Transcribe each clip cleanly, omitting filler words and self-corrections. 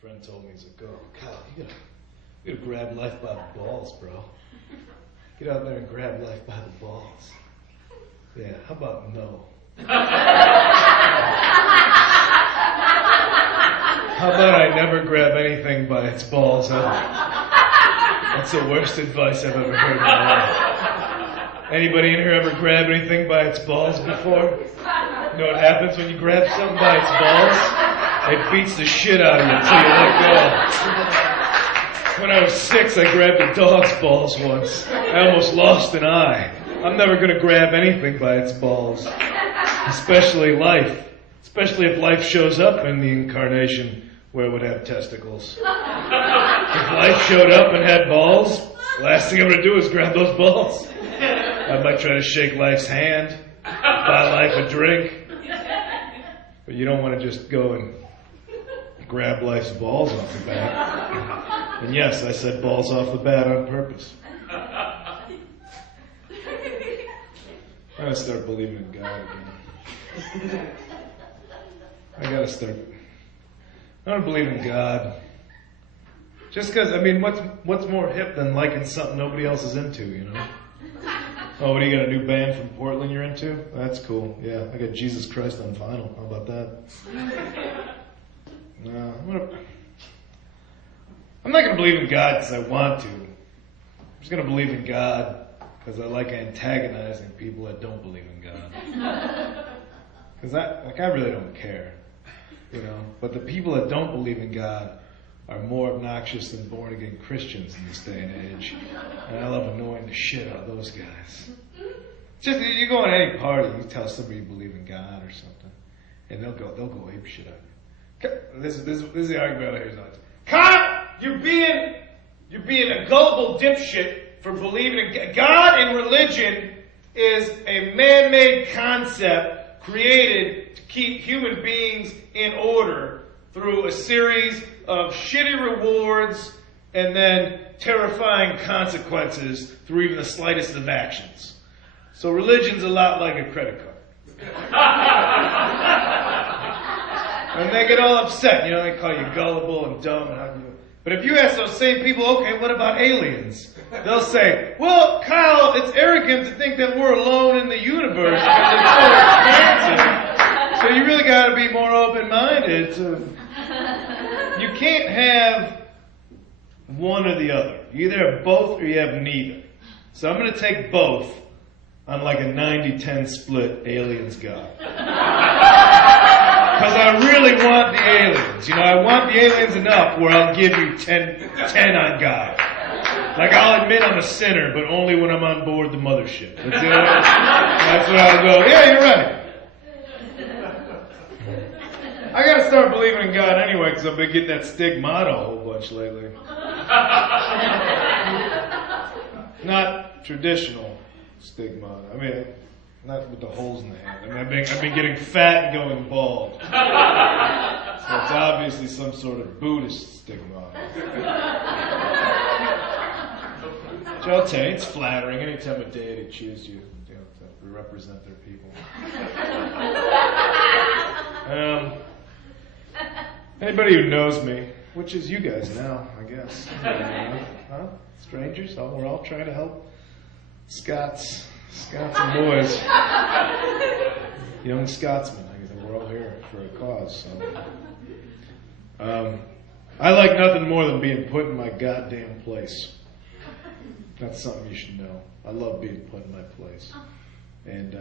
friend told me, he's like, oh, Kyle, you gotta grab life by the balls, bro. Get out there and grab life by the balls. Yeah, how about no? How about I never grab anything by its balls ever? That's the worst advice I've ever heard in my life. Anybody in here ever grab anything by its balls before? You know what happens when you grab something by its balls? It beats the shit out of you until you let go. When I was 6, I grabbed a dog's balls once. I almost lost an eye. I'm never going to grab anything by its balls, especially life. Especially if life shows up in the incarnation where it would have testicles. If life showed up and had balls, the last thing I'm going to do is grab those balls. I might try to shake life's hand, buy life a drink. But you don't want to just go and grab life's balls off the bat. And yes, I said balls off the bat on purpose. I gotta start believing in God again. I gotta believe in God. Just because, I mean, what's more hip than liking something nobody else is into, you know? Oh, what do you got, a new band from Portland you're into? That's cool. Yeah, I got Jesus Christ on vinyl. How about that? No, I'm not going to believe in God because I want to. I'm just going to believe in God because I like antagonizing people that don't believe in God. Because I really don't care, you know. But the people that don't believe in God are more obnoxious than born-again Christians in this day and age. And I love annoying the shit out of those guys. Just, you go on any party, you tell somebody you believe in God or something, and they'll go ape shit on you. This is the argument I hear all the time. Kyle, you're being a gullible dipshit for believing in God. And religion is a man-made concept created to keep human beings in order through a series of shitty rewards and then terrifying consequences through even the slightest of actions. So religion's a lot like a credit card. And they get all upset, you know, they call you gullible and dumb. But if you ask those same people, okay, what about aliens? They'll say, well, Kyle, it's arrogant to think that we're alone in the universe because it's so expansive. So you really got to be more open-minded. You can't have one or the other. You either have both or you have neither. So I'm going to take both on like a 90-10 split aliens God. Because I really want the aliens. You know, I want the aliens enough where I'll give you 10 on God. Like I'll admit I'm a sinner, but only when I'm on board the mothership. That's what I'll go, yeah, you're right. I gotta start believing in God anyway, because I've been getting that stigmata a whole bunch lately. Not traditional stigmata. I mean, not with the holes in the hand. I mean, I've been getting fat and going bald. So it's obviously some sort of Buddhist stigmata. Which I'll tell you, it's flattering. Anytime a deity chooses you, to represent their people. Anybody who knows me, which is you guys now, I guess. Huh? Strangers? Oh, we're all trying to help Scots and boys. Young Scotsmen. I guess we're all here for a cause. So. I like nothing more than being put in my goddamn place. That's something you should know. I love being put in my place. And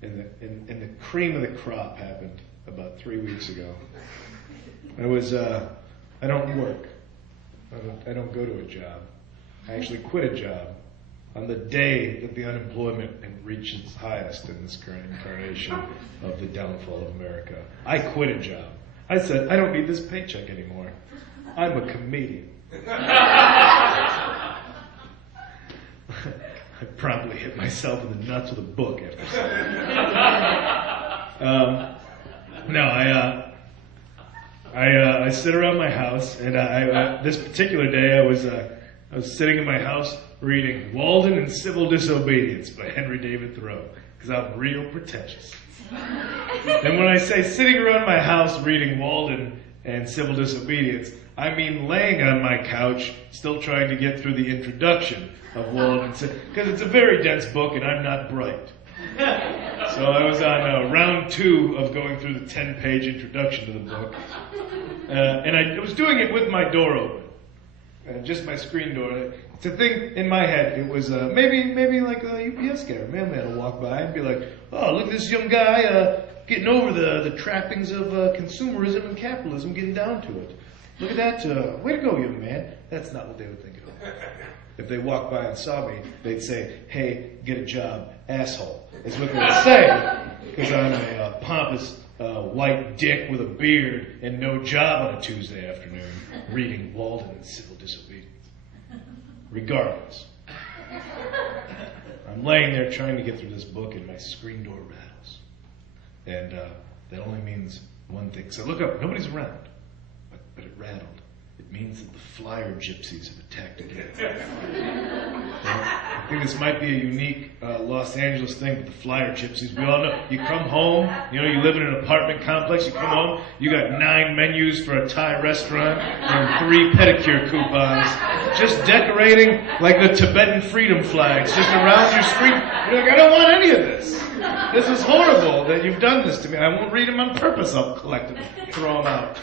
the cream of the crop happened about 3 weeks ago. I don't work. I don't go to a job. I actually quit a job on the day that the unemployment had reached its highest in this current incarnation of the downfall of America. I quit a job. I said, I don't need this paycheck anymore. I'm a comedian. I promptly hit myself in the nuts with a book after saying that. I sit around my house, and this particular day I was sitting in my house reading Walden and Civil Disobedience by Henry David Thoreau, because I'm real pretentious. And when I say sitting around my house reading Walden and civil disobedience. I mean laying on my couch, still trying to get through the introduction of Walden, because it's a very dense book and I'm not bright. So I was on round 2 of going through the 10-page introduction to the book. And I was doing it with my door open. Just my screen door. It's a thing in my head. It was maybe like a UPS guy or mailman will walk by and be like, oh, look at this young guy getting over the trappings of consumerism and capitalism, getting down to it. Look at that. Way to go, young man. That's not what they would think of. If they walked by and saw me, they'd say, hey, get a job, asshole. Is what they'd say, because I'm a pompous white dick with a beard and no job on a Tuesday afternoon reading Walden and Civil Disobedience. Regardless, I'm laying there trying to get through this book and my screen door rattles. And that only means one thing. So I look up, nobody's around, but it rattled. It means that the flyer gypsies have attacked again. I think this might be a unique Los Angeles thing, but the flyer gypsies, we all know. You come home, you live in an apartment complex, you come home, you got 9 menus for a Thai restaurant and 3 pedicure coupons, just decorating like the Tibetan freedom flags, just around your screen. You're like, I don't want any of this. This is horrible that you've done this to me. I won't read them on purpose, I'll collect them, throw them out.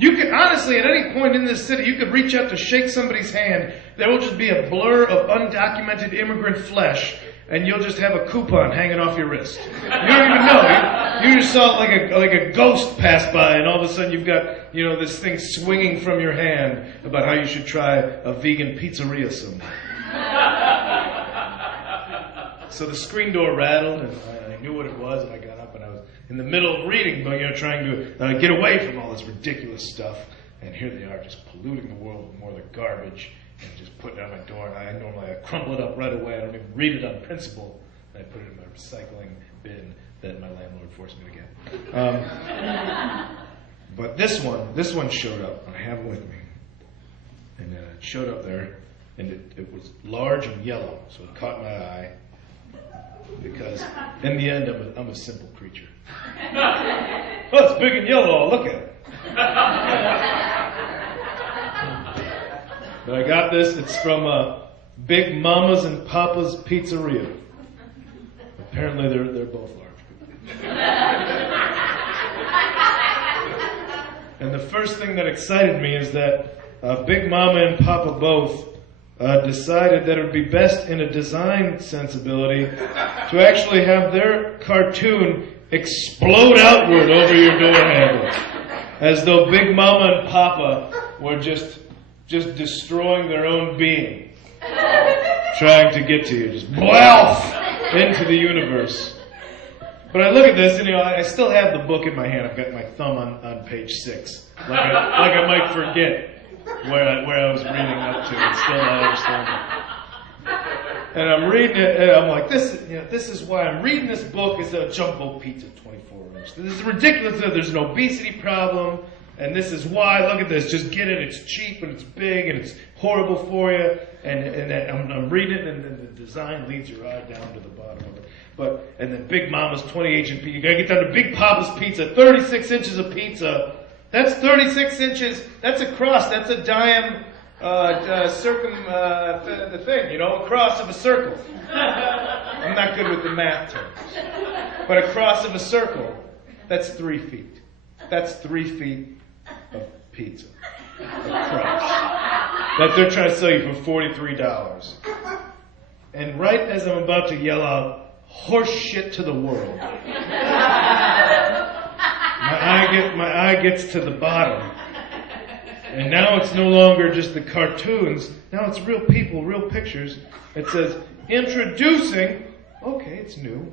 You could, honestly, at any point in this city, you could reach out to shake somebody's hand. There will just be a blur of undocumented immigrant flesh, and you'll just have a coupon hanging off your wrist. You don't even know. You just saw like a ghost pass by, and all of a sudden you've got, this thing swinging from your hand about how you should try a vegan pizzeria somewhere. So the screen door rattled, and I knew what it was, and I got up, and I was in the middle of reading, but trying to get away from all this ridiculous stuff. And here they are, just polluting the world with more of the garbage and just putting it on my door. And I crumple it up right away. I don't even read it on principle. And I put it in my recycling bin that my landlord forced me to get. But this one showed up, and I have it with me. And it showed up there, and it was large and yellow, so it caught my eye. Because in the end, I'm a simple creature. Oh, it's big and yellow. Look at it. But I got this. It's from Big Mama's and Papa's Pizzeria. Apparently, they're both large. And the first thing that excited me is that Big Mama and Papa both decided that it would be best in a design sensibility to actually have their cartoon explode outward over your door handle, as though Big Mama and Papa were just destroying their own being, trying to get to you, just blowf into the universe. But I look at this, and I still have the book in my hand. I've got my thumb on page 6, like I might forget where I was reading up to, and still I understand it. And I'm reading it, and I'm like, this is why I'm reading this book. Is a jumbo pizza, 24-inch. This is ridiculous. There's an obesity problem, and this is why. Look at this. Just get it. It's cheap, and it's big, and it's horrible for you. And I'm reading it, and the design leads your eye down to the bottom of it. And then Big Mama's 28 inch pizza. You gotta get down to Big Papa's pizza, 36 inches of pizza. That's 36 inches. That's a cross. That's a diam, the thing, a cross of a circle. I'm not good with the math terms. But a cross of a circle, that's 3 feet. That's 3 feet of pizza. A cross. That they're trying to sell you for $43. And right as I'm about to yell out, horse shit to the world, my eye gets to the bottom. And now it's no longer just the cartoons. Now it's real people, real pictures. It says, introducing. Okay, it's new.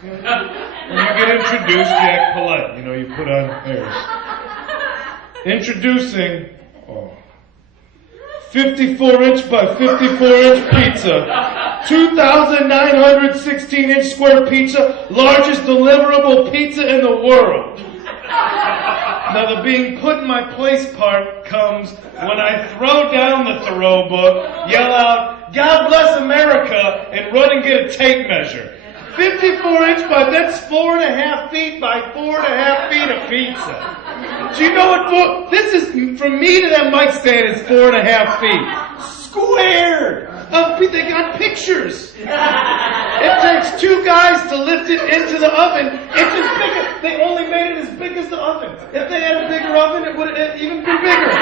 When you get introduced, you act polite. You put on airs. Introducing 54-inch by 54-inch pizza. 2,916-inch square pizza. Largest deliverable pizza in the world. Now, the being put in my place part comes when I throw down the Thoreau book, yell out, God bless America, and run and get a tape measure. 54-inch by, that's 4.5 feet by 4.5 feet of pizza. Do you know what? This is from me to that mic stand is 4.5 feet. Squared. They got pictures. It takes 2 guys to lift it into the oven. It's as big as, they only made it as big as the oven. If they had a bigger oven, it would have even been bigger.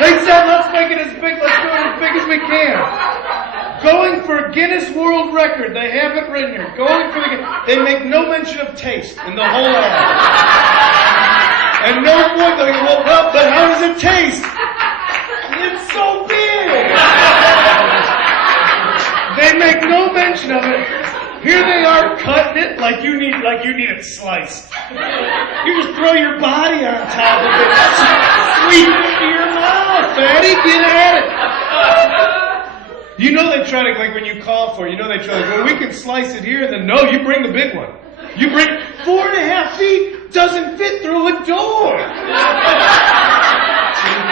They said, let's make it as big, let's do it as big as we can. Going for Guinness World Record, they have it written here. They make no mention of taste in the whole ad. And no point, they go, well, but how does it taste? It's so big! They make no mention of it. Here they are cutting it like you need it sliced. You just throw your body on top of it. Sweep it into your mouth, fatty. Get at it. You know they try to, like when you call for it, they try to, well, we can slice it here, and then no, you bring the big one. You bring 4.5 feet, doesn't fit through a door.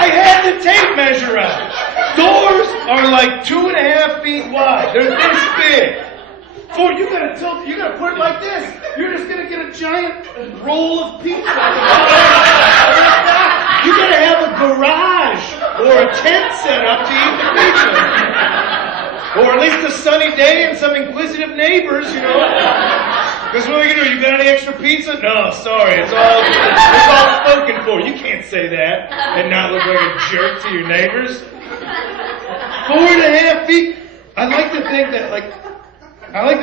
I had the tape measure out. Doors are like 2.5 feet wide. They're this big. You gotta put it like this. You're just gonna get a giant roll of pizza. You gotta have a garage or a tent set up to eat the pizza. Or at least a sunny day and some inquisitive neighbors, Because what are you gonna do? You got any extra pizza? No, sorry. It's all spoken for. You can't say that and not look like a jerk to your neighbors. 4.5 feet. I like to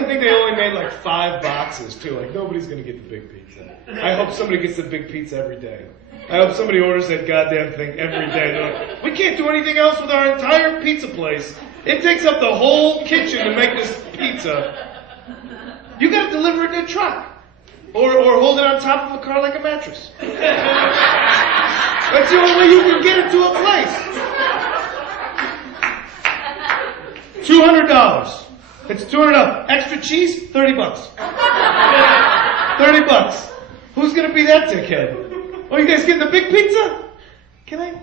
think they only made like 5 boxes too. Like nobody's gonna get the big pizza. I hope somebody gets the big pizza every day. I hope somebody orders that goddamn thing every day. They're like, we can't do anything else with our entire pizza place. It takes up the whole kitchen to make this pizza. You gotta deliver it in a truck. Or hold it on top of a car like a mattress. That's the only way you can get it to a place. $200. It's $200. Extra cheese, $30. $30. Who's gonna be that dickhead? Oh, you guys getting the big pizza? Can I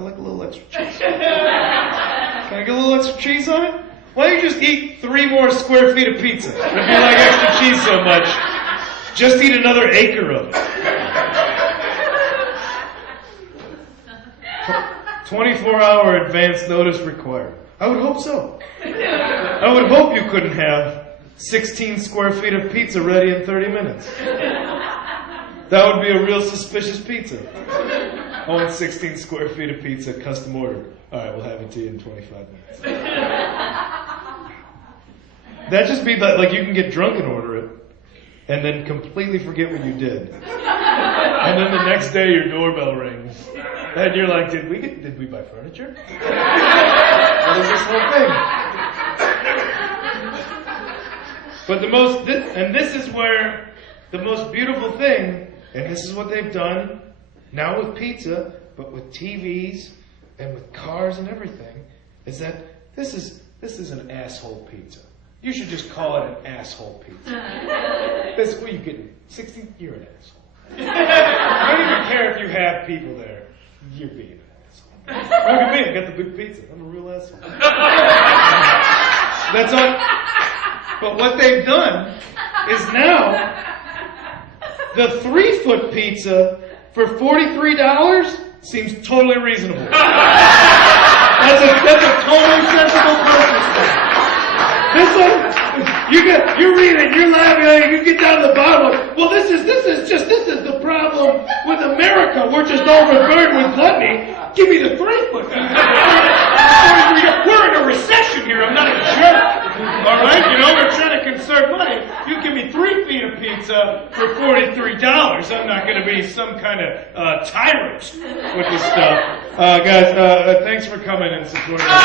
like a little extra cheese. Can I get a little extra cheese on it? Why don't you just eat 3 more square feet of pizza? If you like extra cheese so much, just eat another acre of it. 24-hour advance notice required. I would hope so. I would hope you couldn't have 16 square feet of pizza ready in 30 minutes. That would be a real suspicious pizza. I want 16 square feet of pizza, custom ordered. All right, we'll have it to you in 25 minutes. That'd just be like you can get drunk and order it, and then completely forget what you did. And then the next day your doorbell rings, and you're like, did we buy furniture? What is this whole thing? But this is where the most beautiful thing, and this is what they've done, now with pizza, but with TVs and with cars and everything, is that this is an asshole pizza. You should just call it an asshole pizza. What are you getting? 16? You're an asshole. I don't even care if you have people there. You're being an asshole. Look at me, I got the big pizza. I'm a real asshole. That's all. But what they've done is now the 3-foot pizza for $43 seems totally reasonable. That's a totally sensible purchase thing. This one, you're reading, you're laughing, you get down to the bottom. Well, this is the problem with America. We're just overburdened with gluttony. Give me the 3-foot. We're in a recession here. I'm not a jerk. All right, we're trying to conserve money. You give me 3 feet of pizza for $43. I'm not going to be some kind of tyrant with this stuff. Guys, thanks for coming and supporting us.